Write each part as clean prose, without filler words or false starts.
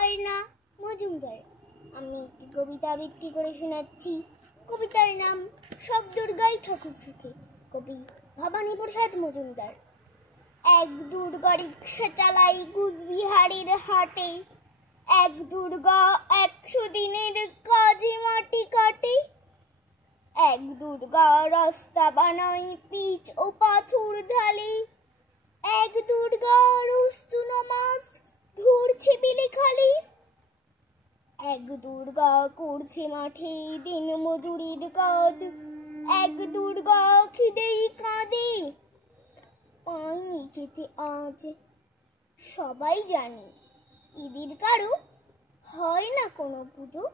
অর্ণা মজুমদার। আমি একটি কবিতা আবৃত্তি করে শোনাচ্ছি। কবিতার নাম সব দুর্গাই থাকুক সুখে, কবি ভবানী প্রসাদ মজুমদার। এক দুর্গা রিক্সা চালাই কুচবিহারের হাটে, এক দুর্গা 100 দিনের কাজে মাটি কাটে, এক দুর্গা রাস্তা বানাই পিচ ও পাথর ঢালে, এক দুর্গা রোস্তু নামাজ ধরছে বিলি খালি, এক দুর্গা করছে মাঠে দিন মজুরির কাজ, এক দুর্গা খিদেই কাঁদে পাইনি খেতে আজ। সবাই জানে ঈদের কারো হয় না কোনো পুজো,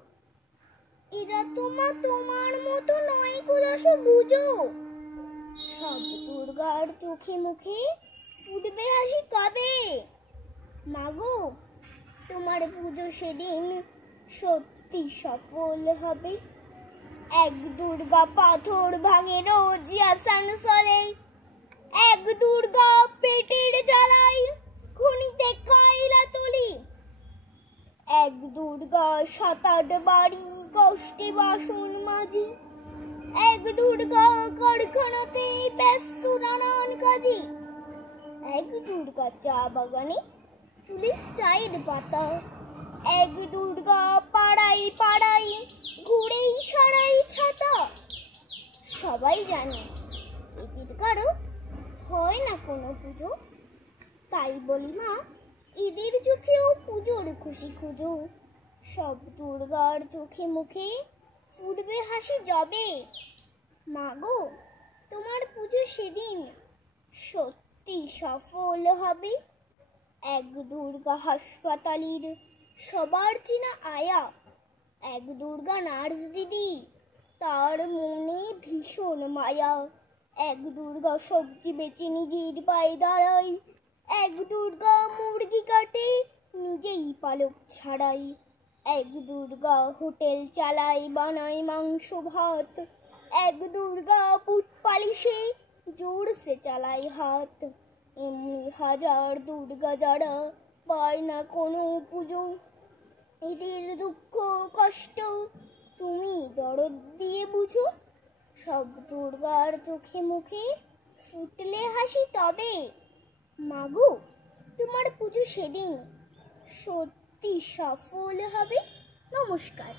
এরা তোমার মতো নয় কুলাস বুঝো। সব দুর্গার চোখে মুখে ফুটবে হাসি কবে, মাগো তোমার পুজো সেদিন সত্যি সফল হবে। এক দুর্গা পাথর ভাঙে রোজ আসানসোলে, এক দুর্গা পেটের জ্বালায় খনিতে কয়লা তোলে, এক দুর্গা 7-8 বাড়ি কষ্টে বাসন মাঝে, এক দুর্গা কারখানাতে ব্যস্ত নানান কাজে, এক দুর্গা চা বাগানে তুলে চায়ের পাতা, এক দুর্গা পাড়ায় পাড়ায় ঘুরেই সারাই ছাতা। সবাই জানে ঈদের কারো হয় না কোনো পুজো, তাই বলি মা ঈদের চোখেও পুজোর খুশি খুঁজো। সব দুর্গার চোখে মুখে ফুটবে হাসি যবে, মাগো তোমার পুজো সেদিন সত্যি সফল হবে। এক দুর্গা হাসপাতালের সবার চেনা আয়া, এক দুর্গা নার্স দিদি তার মনে ভীষণ মায়া, এক দুর্গা সবজি বেচে নিজের পায়ে দাঁড়ায়, এক দুর্গা মুরগি কাটে নিজেই পালক ছাড়াই, এক দুর্গা হোটেল চালায় বানায় মাংস ভাত, এক দুর্গা বুট পালিশে জোরসে চালায় হাত। এমনি হাজার দুর্গা যারা পায় না কোনো পুজো, এদের দুঃখ কষ্ট তুমি দরদ দিয়ে বুঝো। সব দুর্গার চোখে মুখে ফুটলে হাসি তবে, মাগো তোমার পুজো সেদিন সত্যি সফল হবে। নমস্কার।